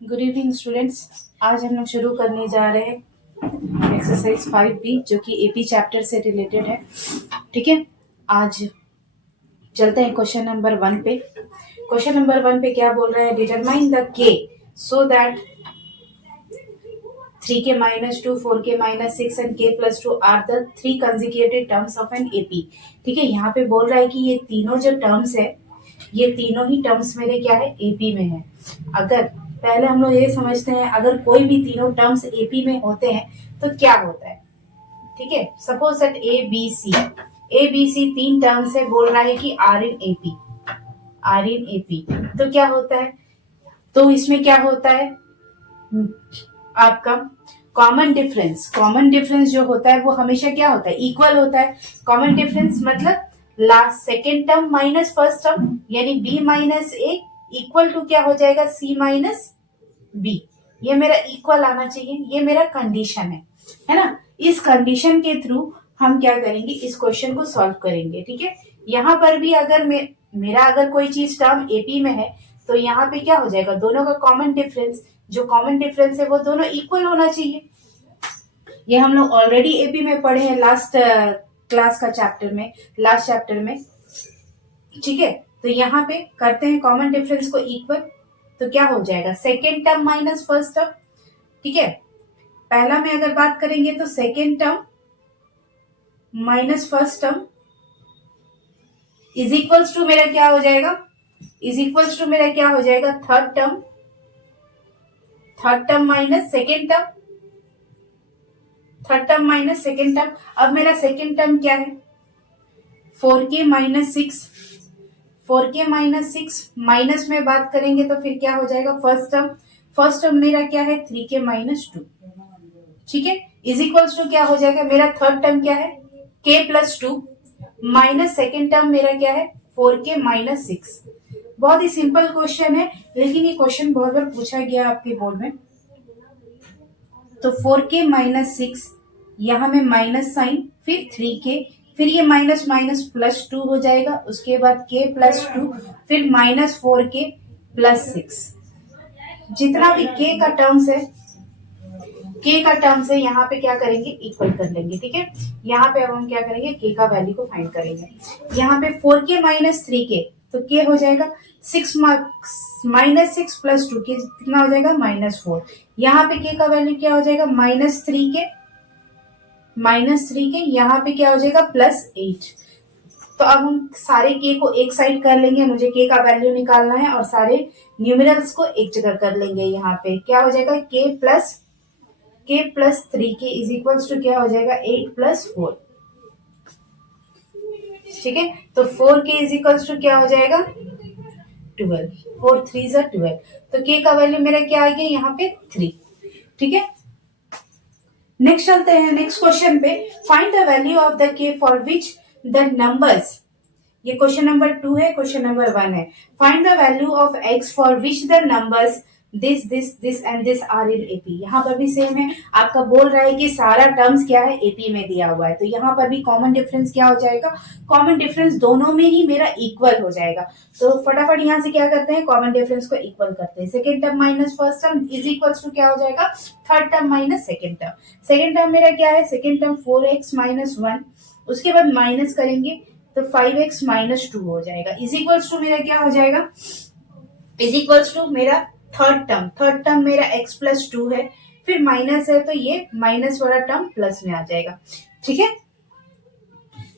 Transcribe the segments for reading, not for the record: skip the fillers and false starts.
Good evening students. आज हम लोग शुरू करने जा रहे हैं एक्सरसाइज 5B जो कि एपी चैप्टर से रिलेटेड है। ठीक है, आज चलते हैं क्वेश्चन नंबर 1 पे। क्वेश्चन नंबर 1 पे क्या बोल रहा है? डिटरमाइन द के so that 3k minus 2, 4k minus 6 and k plus 2 are the three consecutive terms of an AP। ठीक है, यहाँ पे बोल रहा है कि ये तीनों जो टर्म्स है, ये तीनों ही टर्म्स मेरे क्या है, एपी में है। अगर पहले हम लोग ये समझते हैं, अगर कोई भी तीनों टर्म्स एपी में होते हैं तो क्या होता है। ठीक है, suppose that A B C तीन टर्म्स है, बोल रहा है कि आर इन एपी। तो क्या होता है, तो इसमें क्या होता है आपका कॉमन डिफरेंस जो होता है वो हमेशा क्या होता है, इक्वल होता है। कॉमन डिफरेंस मतलब last second term minus first term, यानी B minus A equal to क्या हो जाएगा, सी माइनस बी। ये मेरा इक्वल आना चाहिए, ये मेरा कंडीशन है ना। इस कंडीशन के थ्रू हम क्या करेंगे, इस क्वेश्चन को सॉल्व करेंगे। ठीक है, यहाँ पर भी अगर मेरा अगर कोई चीज टर्म एपी में है तो यहाँ पे क्या हो जाएगा, दोनों का कॉमन डिफरेंस, जो कॉमन डिफरेंस है वो दोनों इक्वल होना चाहिए। ये हम लोग ऑलरेडी एपी में पढ़े हैं लास्ट क्लास का लास्ट चैप्टर में। ठीक है, तो यहाँ पे करते हैं कॉमन डिफरेंस को इक्वल, तो क्या हो जाएगा, second term minus first term. ठीक है, पहला में अगर बात करेंगे तो second term minus first term is equals to मेरा क्या हो जाएगा, third term minus second term. अब मेरा सेकेंड टर्म क्या है, 4k माइनस 6 माइनस में बात करेंगे तो फिर क्या हो जाएगा, फर्स्ट टर्म मेरा क्या है, 3k माइनस 2। ठीक है, इज इक्वल्स टू क्या हो जाएगा, मेरा थर्ड टर्म क्या है, k plus 2 minus second term मेरा क्या है, 4k माइनस 6। बहुत ही सिंपल क्वेश्चन है, लेकिन ये क्वेश्चन बहुत बार पूछा गया आपके बोर्ड में। तो 4k माइनस 6, यहाँ में माइनस साइन, फिर 3k, फिर ये माइनस माइनस प्लस 2 हो जाएगा, उसके बाद k प्लस 2, फिर माइनस 4k प्लस 6। जितना भी k का टर्म्स है यहाँ पे क्या करेंगे, इक्वल कर लेंगे। ठीक है, यहाँ पे अब हम क्या करेंगे, k का वैल्यू को फाइंड करेंगे। यहाँ पे 4k माइनस 3k, तो k हो जाएगा 6 माइनस 6 प्लस 2, k कितना हो जाएगा, माइनस 4। यहाँ पे k का वैल्यू क्या हो जाएगा, माइनस 3k, यहाँ पे क्या हो जाएगा, प्लस 8। तो अब हम सारे k को एक साइड कर लेंगे, मुझे k का वैल्यू निकालना है, और सारे न्यूमेरल्स को एक जगह कर लेंगे। यहाँ पे क्या हो जाएगा, k plus 3k is equals to क्या हो जाएगा, 8 प्लस 4। ठीक है, तो 4k इज इक्वल्स टू क्या हो जाएगा, 12, 4 3 जा 12। तो k का वैल्यू मेरा क्या आ गया, यहाँ पे 3। ठीक है, नेक्स्ट चलते हैं नेक्स्ट क्वेश्चन पे। Find the value of the k for which the numbers, ये क्वेश्चन नंबर 2 है, क्वेश्चन नंबर 1 है। Find the value of x for which the numbers this and this are in AP. यहाँ पर भी same है, आपका बोल रहा है कि सारा टर्म्स क्या है, एपी में दिया हुआ है। तो यहाँ पर भी कॉमन डिफरेंस क्या हो जाएगा, कॉमन डिफरेंस दोनों में ही मेरा इक्वल हो जाएगा। तो फटाफट यहाँ से क्या करते हैं, कॉमन डिफरेंस को इक्वल करते हैं। Second term minus first term is equal to क्या हो जाएगा, third term minus second term मेरा क्या है, सेकेंड टर्म 4x माइनस 1, उसके बाद माइनस करेंगे तो 5x माइनस 2 हो जाएगा। इज इक्वल्स टू मेरा क्या हो जाएगा, इज इक्वल्स टू मेरा थर्ड टर्म मेरा x प्लस 2 है, फिर माइनस है तो ये माइनस वाला टर्म प्लस में आ जाएगा। ठीक है,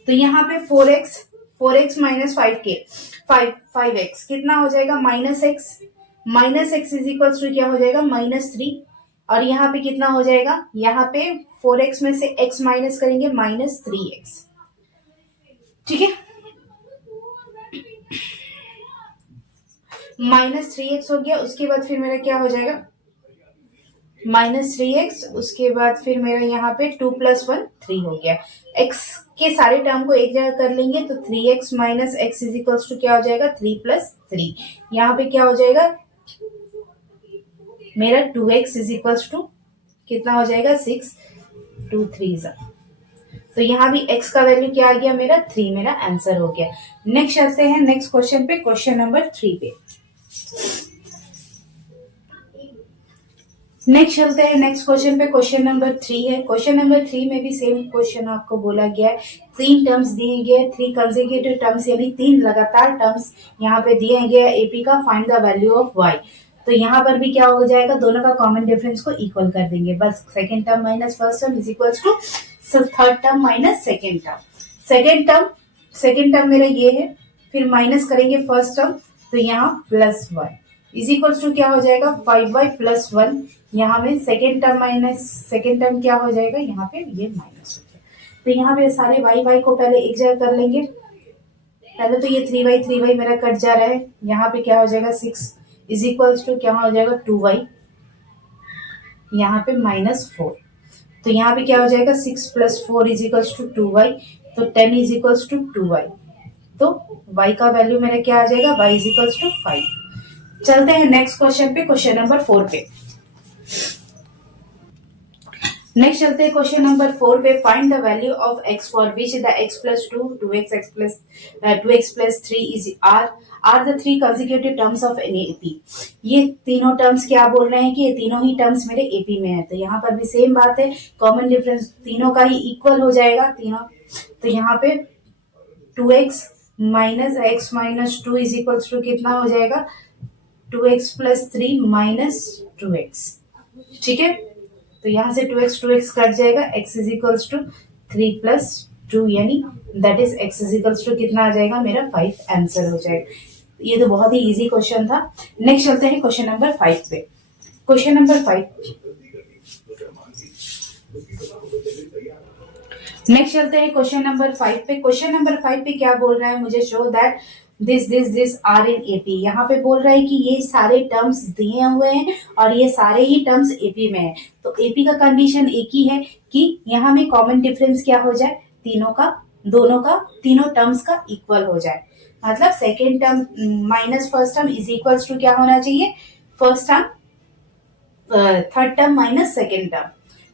तो यहाँ पे 4x माइनस 5x कितना हो जाएगा, minus x is equals to क्या हो जाएगा, माइनस 3। और यहाँ पे कितना हो जाएगा, यहाँ पे 4x में से x माइनस करेंगे, माइनस 3x। ठीक है, माइनस 3x हो गया, उसके बाद फिर मेरा क्या हो जाएगा, माइनस 3x, उसके बाद फिर मेरा यहाँ पे 2 प्लस 1 3 हो गया। x के सारे टर्म को एक जगह कर लेंगे तो 3x minus x is equals to क्या हो जाएगा, 3 प्लस 3। यहाँ पे क्या हो जाएगा, मेरा 2x इज इक्वल्स टू कितना हो जाएगा, 6, 2 3 तो यहाँ भी x का वैल्यू क्या आ गया, मेरा 3, मेरा आंसर हो गया। नेक्स्ट चलते हैं नेक्स्ट क्वेश्चन पे, क्वेश्चन नंबर 3 पे। नेक्स्ट चलते हैं नेक्स्ट क्वेश्चन पे। क्वेश्चन नंबर 3 है। क्वेश्चन नंबर 3 में भी सेम क्वेश्चन आपको बोला गया है, तीन टर्म्स दिए गए, थ्री कंसेक्यूटिव टर्म्स यानी तीन लगातार टर्म्स यहाँ पे दिए गए एपी का, find the value of Y. तो यहाँ पर भी क्या हो जाएगा, दोनों का कॉमन डिफरेंस को इक्वल कर देंगे, बस second term minus first term is equal to third term minus second term. Second term मेरा ये है, फिर माइनस करेंगे फर्स्ट टर्म, तो यहाँ plus y is equal to क्या हो जाएगा 5y प्लस 1। यहाँ में second term minus second term क्या हो जाएगा, यहाँ पे ये माइनस हो जाएगा। तो यहाँ पे सारे वाई को पहले एक जगह कर लेंगे। पहले तो ये 3y मेरा कट जा रहा है, यहाँ पे क्या हो जाएगा 6 इज इक्वल टू क्या हो जाएगा 2y, यहाँ पे -4। तो यहाँ पे क्या हो जाएगा 6 plus 4 is equal to 2y, तो 10 इज इक्वल टू 2y। तो y का वैल्यू मेरा क्या आ जाएगा, y इज इक्वल टू 5। चलते हैं नेक्स्ट क्वेश्चन पे, क्वेश्चन नंबर 4 पे। नेक्स्ट चलते हैं क्वेश्चन नंबर 4 पे। Find the value of x for which the x plus 2, 2x plus 3 is are the three consecutive terms of an AP. ये तीनों terms क्या बोल रहे हैं कि ये तीनों ही टर्म्स मेरे एपी में है। तो यहाँ पर भी सेम बात है, कॉमन डिफरेंस तीनों का ही इक्वल हो जाएगा तीनों। तो यहाँ पे 2x minus x minus 2 is equal to कितना हो जाएगा 2x प्लस 3 माइनस 2x। ठीक है, तो यहां से 2x कट जाएगा, x is equals to 3 plus 2 यानी that is x is equals to कितना आ जाएगा मेरा 5 आंसर हो जाएगा। ये तो बहुत ही इजी क्वेश्चन था। नेक्स्ट चलते हैं क्वेश्चन नंबर 5 पे। क्वेश्चन नंबर 5 नेक्स्ट चलते हैं क्वेश्चन नंबर 5 पे। क्वेश्चन नंबर 5 पे क्या बोल रहा है, मुझे show that this are in AP. यहाँ पे बोल रहा है कि ये सारे टर्म्स दिए हुए हैं और ये सारे ही टर्म्स एपी में है। तो एपी का कंडीशन एक ही है कि यहाँ में कॉमन डिफरेंस क्या हो जाए, दोनों का तीनों टर्म्स का इक्वल हो जाए। मतलब second term minus first term is equal to क्या होना चाहिए, first term third term minus second term.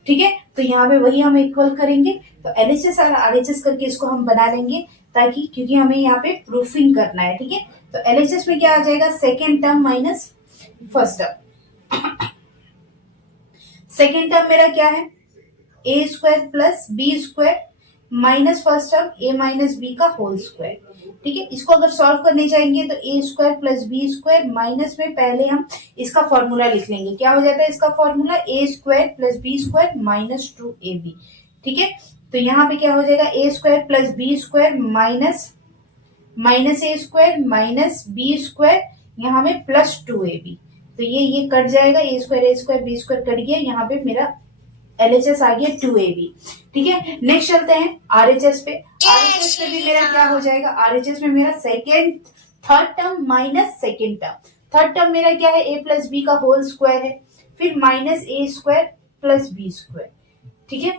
ठीक है, तो यहाँ पे वही हम इक्वल करेंगे। तो एलएचएस और आरएचएस करके इसको हम बना लेंगे, ताकि क्योंकि हमें यहाँ पे प्रूफिंग करना है। ठीक है, तो एलएचएस में क्या आ जाएगा, second term minus first term. Second term मेरा क्या है, A square plus B square minus first term A minus B का होल स्क्वायर। ठीक है, इसको अगर सॉल्व करने जाएंगे तो A square plus B square minus में पहले हम इसका फॉर्मूला लिख लेंगे। क्या हो जाता है इसका formula, A square plus B square minus 2ab। ठीक है, तो यहाँ पे क्या हो जाएगा A square plus B square minus A square minus B square, यहाँ में प्लस 2ab। तो ये कट जाएगा, A square B square cut गया, यहाँ पे मेरा एलएचएस आ गया 2ab। ठीक है, नेक्स्ट चलते हैं आरएचएस पे। आरएचएस पे भी मेरा क्या हो जाएगा, आरएचएस में मेरा third term minus second term. Third term मेरा क्या है, ए प्लस बी का होल स्क्वायर है, फिर minus A square plus B square. ठीक है,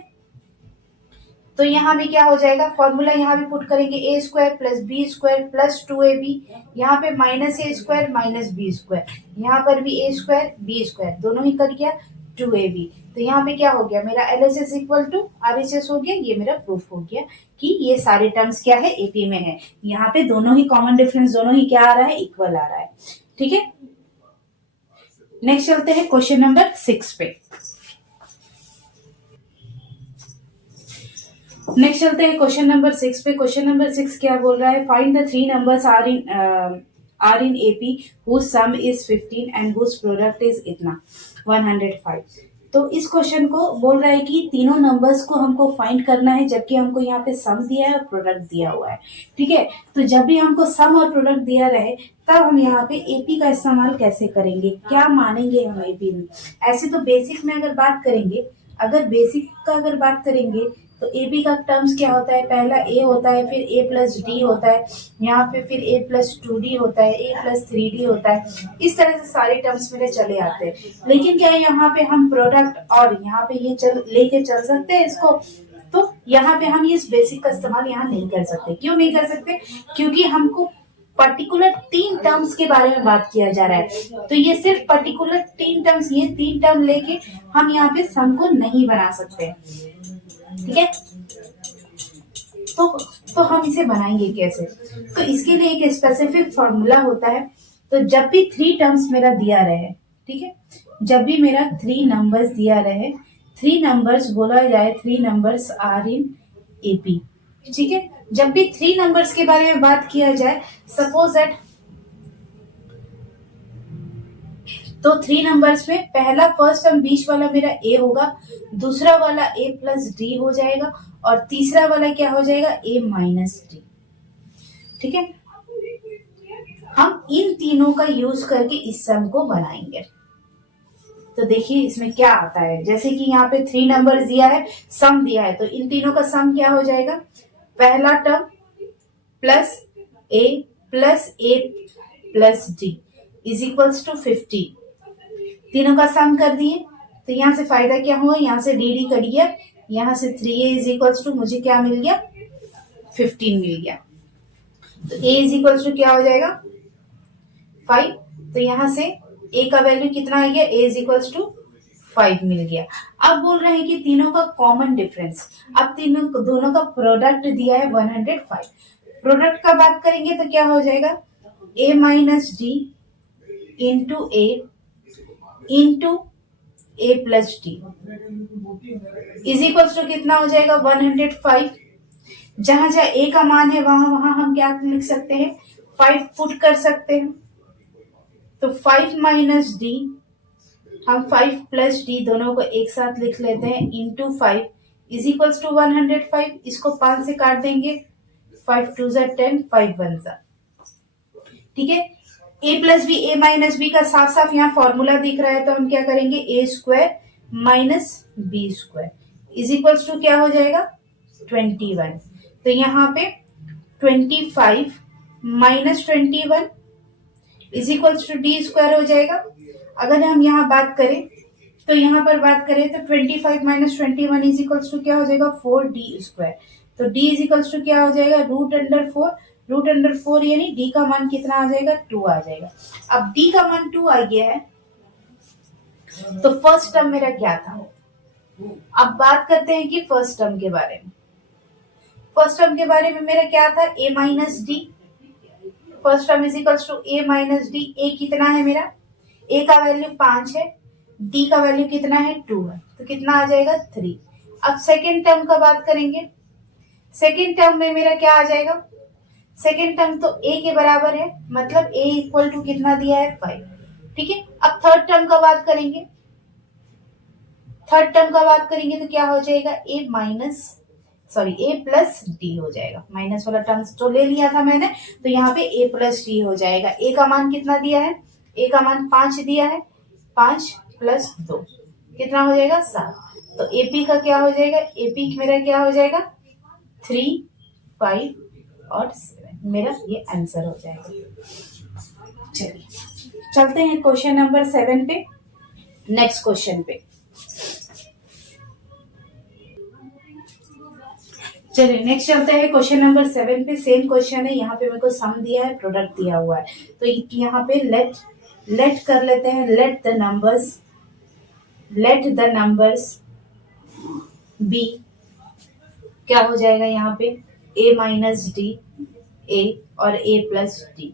तो यहाँ भी क्या हो जाएगा, फॉर्मूला यहाँ भी पुट करेंगे, A square plus B square plus 2ab। यहाँ पे minus A square minus B square, यहाँ पर भी ए स्क्वायर बी स्क्वायर दोनों ही कट गया 2ab। तो यहाँ पे क्या हो गया, मेरा एलएचएस इक्वल टू आरएचएस हो गया। ये मेरा प्रूफ हो गया कि ये सारे टर्म्स क्या है, एपी में है। यहाँ पे दोनों ही कॉमन डिफरेंस, दोनों ही क्या आ रहा है, इक्वल आ रहा है। ठीक है, नेक्स्ट चलते हैं क्वेश्चन नंबर 6 पे। नेक्स्ट चलते हैं क्वेश्चन नंबर 6 पे। क्वेश्चन नंबर 6 क्या बोल रहा है, find the three numbers are in AP whose sum is 15 and whose product is इतना 105। तो इस क्वेश्चन को बोल रहा है कि तीनों नंबर्स को हमको फाइंड करना है, जबकि हमको यहाँ पे सम दिया है और प्रोडक्ट दिया हुआ है। ठीक है, तो जब भी हमको सम और प्रोडक्ट दिया रहे तब हम यहाँ पे एपी का इस्तेमाल कैसे करेंगे, क्या मानेंगे हम एपी में। ऐसे तो बेसिक में अगर बात करेंगे, अगर बात करेंगे तो एबी का टर्म्स क्या होता है, पहला ए होता है, फिर ए प्लस डी होता है, यहाँ पे फिर ए प्लस 2d होता है, ए प्लस 3d होता है। इस तरह से सारे टर्म्स मेरे चले आते हैं। लेकिन क्या है, यहाँ पे हम प्रोडक्ट और यहाँ पे ये लेके चल सकते हैं इसको। तो यहाँ पे हम इस बेसिक का इस्तेमाल यहाँ नहीं कर सकते। क्यों नहीं कर सकते, क्योंकि हमको पर्टिकुलर 3 टर्म्स के बारे में बात किया जा रहा है। तो ये सिर्फ पर्टिकुलर 3 टर्म्स, ये 3 टर्म लेके हम यहाँ पे सम को नहीं बना सकते। ठीक है, तो हम इसे बनाएंगे कैसे, तो इसके लिए एक स्पेसिफिक फॉर्मूला होता है। तो जब भी 3 टर्म्स मेरा दिया रहे, ठीक है, जब भी मेरा 3 नंबर्स दिया रहे, 3 नंबर्स बोला जाए, 3 नंबर्स आर इन एपी। ठीक है, जब भी 3 नंबर्स के बारे में बात किया जाए, सपोज दैट, तो 3 नंबर्स में पहला फर्स्ट टर्म बीच वाला मेरा ए होगा, दूसरा वाला ए प्लस डी हो जाएगा, और तीसरा वाला क्या हो जाएगा, ए माइनस डी। ठीक है, हम इन तीनों का यूज करके इस सम को बनाएंगे। तो देखिए इसमें क्या आता है, जैसे कि यहाँ पे 3 नंबर दिया है, सम दिया है, तो इन तीनों का सम क्या हो जाएगा, पहला term plus a plus d is equals to 50। तीनों का सम कर दिए, तो यहाँ से फायदा क्या हुआ, यहाँ से डी डी कट गया, यहाँ से 3a इज इक्वल्स टू मुझे क्या मिल गया, 15 मिल गया। तो a इज इक्वल्स टू क्या हो जाएगा, 5। तो यहाँ से a का वैल्यू कितना आ गया, a इज इक्वल्स टू 5 मिल गया। अब बोल रहे हैं कि तीनों का कॉमन डिफरेंस, अब दोनों का प्रोडक्ट दिया है 105। प्रोडक्ट का बात करेंगे तो क्या हो जाएगा, a minus d into a plus d is equals to कितना हो जाएगा, 105। जहां जहां ए का मान है वहां वहां हम क्या लिख सकते हैं, 5 पुट कर सकते हैं। तो 5 माइनस डी, हम 5 प्लस डी दोनों को एक साथ लिख लेते हैं, इंटू 5 इज इक्वल्स टू 105। इसको 5 से काट देंगे, 5 2 ज़ा 10, 5 1 ज़ा। ठीक है, ए प्लस बी, ए माइनस बी का साफ साफ यहाँ फॉर्मूला दिख रहा है, तो हम क्या करेंगे, A square minus B square is equals to क्या हो जाएगा, 21। तो यहाँ पे 25 minus 21 is equals to D square हो जाएगा। अगर हम यहाँ बात करें, तो यहाँ पर बात करें तो 25 माइनस 21 इज इक्वल्स टू क्या हो जाएगा, 4d स्क्वायर। तो d इज इक्वल्स टू क्या हो जाएगा, रूट अंडर 4 यानी d का मान कितना आ जाएगा, 2 आ जाएगा। अब d का मान 2 आ गया है, तो फर्स्ट टर्म मेरा क्या था। अब बात करते हैं कि फर्स्ट टर्म के बारे में। फर्स्ट टर्म के बारे में मेरा क्या था, a minus d, first term is equals to a minus d. a कितना है मेरा, a का वैल्यू 5 है, d का वैल्यू कितना है, 2 है, तो कितना आ जाएगा, 3। अब सेकेंड टर्म का बात करेंगे, सेकेंड टर्म में मेरा क्या आ जाएगा, सेकेंड टर्म तो a के बराबर है, मतलब a इक्वल टू कितना दिया है, 5। ठीक है, अब थर्ड टर्म का बात करेंगे, थर्ड टर्म का बात करेंगे तो क्या हो जाएगा, a प्लस डी हो जाएगा। माइनस वाला टर्म्स तो ले लिया था मैंने, तो यहाँ पे a प्लस डी हो जाएगा। a का मान कितना दिया है, a का मान 5 दिया है, 5 प्लस 2 कितना हो जाएगा, 7। तो AP का क्या हो जाएगा, AP मेरा क्या हो जाएगा, 3, 5 और 7, मेरा ये आंसर हो जाएगा। चलिए चलते हैं क्वेश्चन नंबर 7 पे, नेक्स्ट क्वेश्चन पे। चलिए नेक्स्ट चलते हैं क्वेश्चन नंबर 7 पे। सेम क्वेश्चन है, यहाँ पे मेरे को सम दिया है, प्रोडक्ट दिया हुआ है, तो यहाँ पे लेट कर लेते हैं, लेट द नंबर्स बी क्या हो जाएगा, यहाँ पे a माइनस डी, a और a प्लस डी।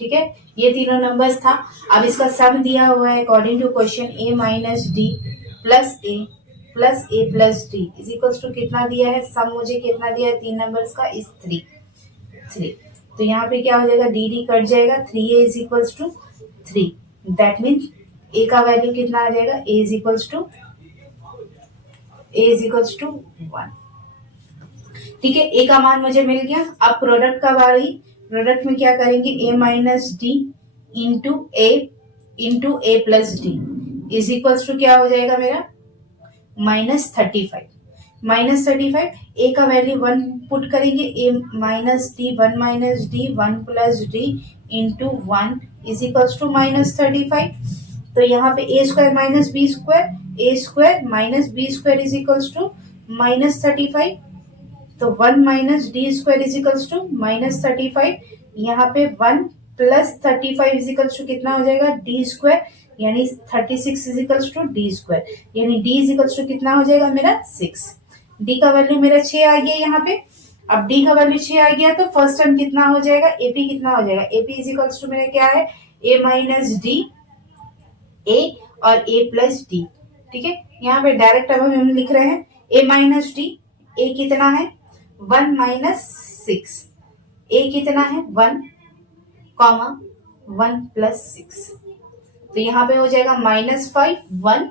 ठीक है, ये तीनों नंबर्स था। अब इसका सम दिया हुआ है according to question, a minus d plus a plus d is equals to कितना दिया है, सम मुझे कितना दिया है, 3 नंबर्स का, इस 3। तो यहाँ पे क्या हो जाएगा, डी कट जाएगा, 3a is equals to 3। That means a का वैल्यू कितना आ जाएगा, a इज इक्वल्स टू 1। ठीक है, a का मान मुझे मिल गया। अब प्रोडक्ट का बारी, प्रोडक्ट में क्या करेंगे, a minus d into a plus d is equals to क्या हो जाएगा मेरा, -35। a का वैल्यू 1 पुट करेंगे, a minus d 1 minus d 1 plus d into 1 is equals to -35। तो यहाँ पे a square minus B square, a square minus B square is equals to -35। तो 1 minus d square is equals to -35। यहाँ पे 1 plus 35 is equals to कितना हो जाएगा, D square, यानी 36 is equals to D square, यानी डी इज इक्वल्स टू कितना हो जाएगा मेरा, 6। डी का वैल्यू मेरा 6 आ गया यहाँ पे। अब डी का वैल्यू 6 आ गया, तो फर्स्ट टर्म कितना हो जाएगा, एपी कितना हो जाएगा, एपी इज इक्वल्स टू मेरा क्या है, a माइनस डी, a और a प्लस डी। ठीक है, यहाँ पे डायरेक्ट अब हम लिख रहे हैं a माइनस डी। a कितना है 1 माइनस 6, a कितना है 1 कॉमा 1 प्लस 6, तो यहाँ पे हो जाएगा -5 1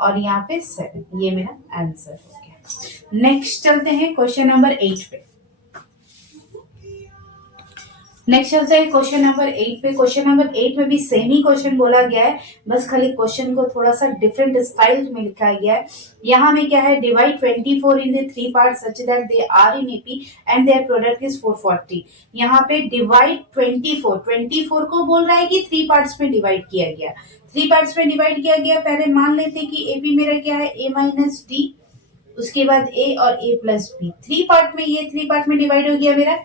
और यहाँ पे 7। ये मेरा आंसर हो गया। नेक्स्ट चलते हैं क्वेश्चन नंबर 8 पे। नेक्स्ट चलते हैं क्वेश्चन नंबर 8 पे। क्वेश्चन नंबर 8 में भी सेम ही क्वेश्चन बोला गया है, बस खाली क्वेश्चन को थोड़ा सा डिफरेंट स्टाइल में लिखा गया है। यहाँ में क्या है, divide 24 in the 3 parts such that they are in AP and their product is 440। यहाँ पे डिवाइड 24 को बोल रहा है कि 3 पार्ट्स में डिवाइड किया गया। 3 पार्ट्स में डिवाइड किया गया, पहले मान लेते कि एपी मेरा क्या है a माइनस डी, उसके बाद a और a प्लस बी। 3 पार्ट में, ये 3 पार्ट में डिवाइड हो गया मेरा।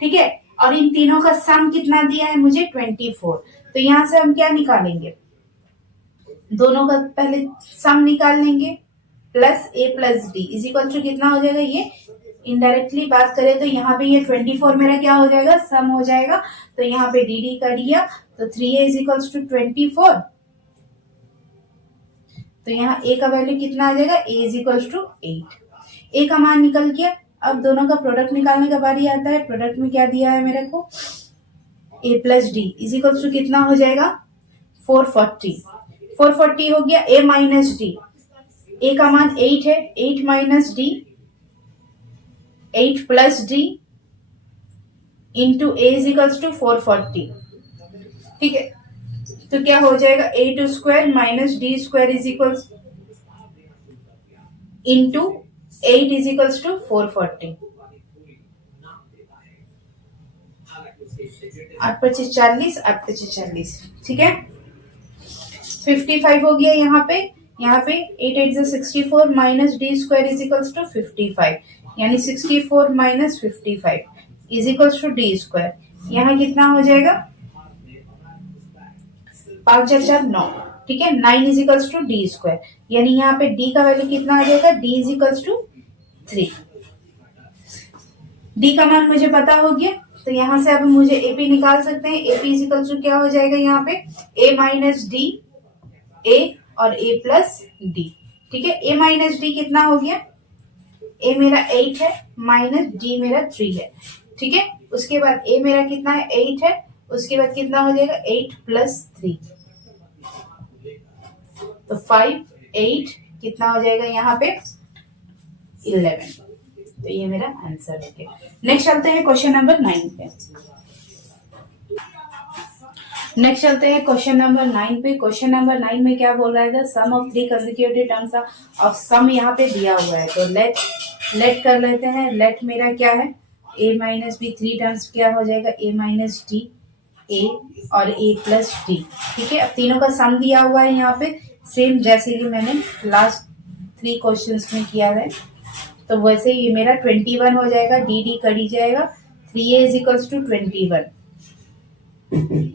ठीक है, और इन तीनों का सम कितना दिया है मुझे 24। तो यहां से हम क्या निकालेंगे, दोनों का पहले सम निकाल लेंगे, plus a plus d is equal to कितना हो जाएगा, ये इनडायरेक्टली बात करें तो यहाँ पे ये 24 मेरा क्या हो जाएगा, सम हो जाएगा। तो यहाँ पे डी डी कर दिया, तो 3a इज इक्वल टू 24। तो यहाँ a का वैल्यू कितना आ जाएगा, a is equal to 8। a का मान निकल गया। अब दोनों का प्रोडक्ट निकालने का बारी आता है। प्रोडक्ट में क्या दिया है मेरे को, a plus d is equal to कितना हो जाएगा 440। 440 हो गया a माइनस डी, a का मान 8 है, 8 minus d 8 plus d into a is equal to 440। ठीक है, तो क्या हो जाएगा 8 square minus d square is equal into 8 is equals to 440। 8 पच्चीस 40, 8 पच्चीस 40। ठीक है, 55 हो गया यहाँ पे। 8 8 64 minus d square is equals to 55, यानी 64 minus 55 is equals to D square. यहाँ कितना हो जाएगा 5 4 4 9। ठीक है, 9 is equals to D square, यानी यहाँ पे डी का वैल्यू कितना आ जाएगा, d is equals to 3। D का मान मुझे पता हो गया, तो यहाँ से अब मुझे एपी निकाल सकते हैं। एपी इज इक्वल्स टू क्या हो जाएगा, यहाँ पे a माइनस डी, a और a प्लस डी। ठीक है, a माइनस डी कितना हो गया, a मेरा 8 है माइनस d मेरा 3 है। ठीक है, उसके बाद a मेरा कितना है 8 है, उसके बाद कितना हो जाएगा 8 प्लस 3, तो 5 8 कितना हो जाएगा यहाँ पे 11। तो ये मेरा आंसर हो गया। नेक्स्ट चलते हैं क्वेश्चन नंबर 9 पे। नेक्स्ट चलते हैं क्वेश्चन नंबर 9 पे। क्वेश्चन नंबर 9 में क्या बोल रहा है, sum of 3 consecutive terms of some यहाँ पे दिया हुआ है। तो लेट कर लेते हैं। लेट मेरा क्या है a माइनस बी, 3 टर्म्स क्या हो जाएगा a माइनस डी, a और a प्लस डी। ठीक है, अब तीनों का सम दिया हुआ है यहाँ पे, सेम जैसे कि मैंने लास्ट 3 क्वेश्चंस में किया है। तो वैसे ये मेरा 21 हो जाएगा, डी डी कटी जाएगा, 3a इज इक्वल्स टू 21।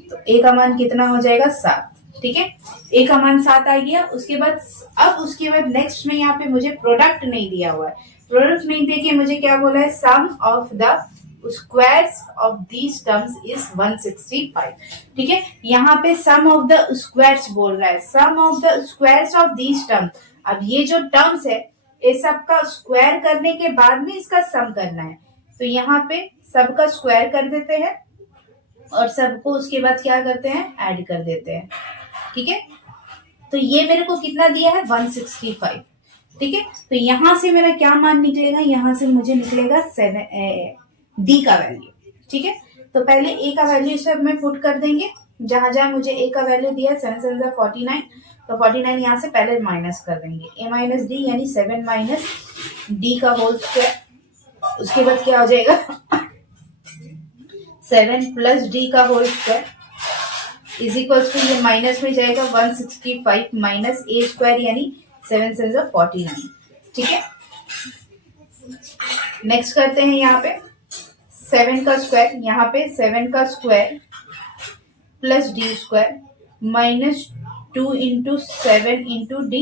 तो a का मान कितना हो जाएगा 7। ठीक है, a का मान 7 आ गया। उसके बाद नेक्स्ट में यहाँ पे मुझे प्रोडक्ट नहीं दिया हुआ है। प्रोडक्ट नहीं दे के मुझे क्या बोला है, sum of the squares of these terms is 165। ठीक है, यहाँ पे सम ऑफ द स्क्वायर्स बोल रहा है, sum of the squares of these terms. अब ये जो टर्म्स है ये सबका स्क्वायर करने के बाद में इसका सम करना है। तो यहाँ पे सबका स्क्वायर कर देते हैं और सबको उसके बाद क्या करते हैं, ऐड कर देते हैं। ठीक है, तो ये मेरे को कितना दिया है 165। ठीक है, तो यहां से मेरा क्या मान निकलेगा, यहां से मुझे निकलेगा 7 डी का वैल्यू। ठीक है, तो पहले ए का वैल्यू सब में पुट कर देंगे, जहां जहां मुझे ए का वैल्यू दिया 7 7 49, तो 49 यहाँ से पहले माइनस कर देंगे। a माइनस डी यानी 7 माइनस डी का होल स्क्वायर, उसके बाद क्या हो जाएगा 7 प्लस डी का whole square is equal to, ये माइनस में जाएगा 165 माइनस ए स्क्वायर यानी 7 7 49। ठीक है, नेक्स्ट करते हैं यहाँ पे 7 का स्क्वायर, यहाँ पे 7 का square plus d square minus 2 into 7 into d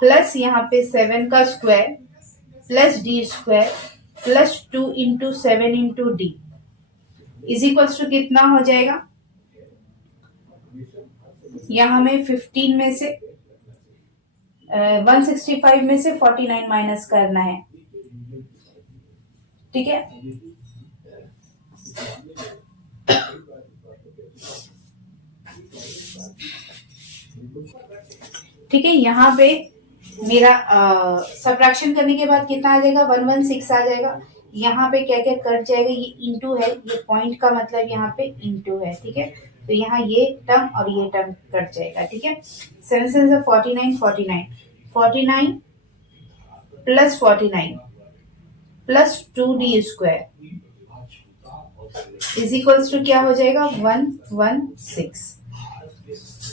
plus यहाँ पे 7 का square plus d square plus 2 into 7 into d is equals to कितना हो जाएगा यहाँ हमें 15 में से 165 में से 49 माइनस करना है, ठीक है। ठीक है, यहाँ पे मेरा सब्ट्रैक्शन करने के बाद कितना आ जाएगा, 116 आ जाएगा। यहाँ पे क्या क्या कट जाएगा, ये इंटू है, ये पॉइंट का मतलब यहाँ पे इंटू है, ठीक है। तो यहाँ ये टर्म और ये टर्म कट जाएगा, ठीक है। 7 से 49, 49 49 plus 49 plus 2d square is equals to क्या हो जाएगा, 116,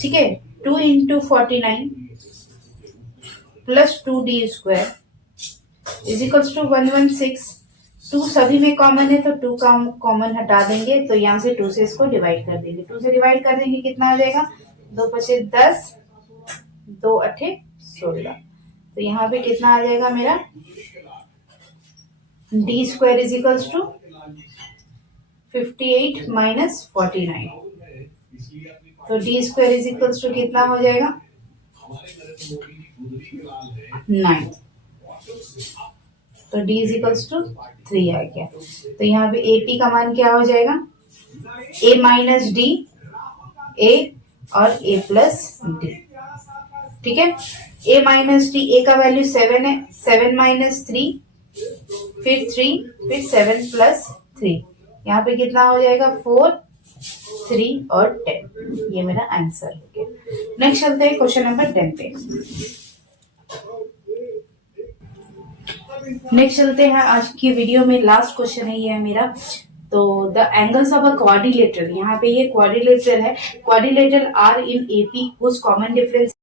ठीक है। 2 into 49 plus 2d square is equals to 116। 2 सभी में कॉमन है तो 2 का कॉमन हटा देंगे, तो यहाँ से 2 से इसको डिवाइड कर देंगे। 2 से डिवाइड कर देंगे कितना आ जाएगा, 2 पचे 10, 2 अठे 16। तो यहाँ पे कितना आ जाएगा मेरा, d square is equals to 58 minus 49। तो d square is equals to कितना हो जाएगा, 9। तो d इज इक्वल्स टू 3 आ गया। तो यहाँ पे AP का मान क्या हो जाएगा, a माइनस डी, a और a प्लस डी, ठीक है। a माइनस डी, a का वैल्यू 7 है, 7 माइनस 3, फिर 3, फिर 7 प्लस 3, यहाँ पे कितना हो जाएगा, 4, 3 और 10। ये मेरा आंसर हो गया। नेक्स्ट चलते हैं क्वेश्चन नंबर 10 पे। नेक्स्ट चलते हैं, आज की वीडियो में लास्ट क्वेश्चन है ये है मेरा। तो the angles of a quadrilateral, यहाँ पे ये क्वाड्रिलेटरल है, quadrilateral are in AP whose common difference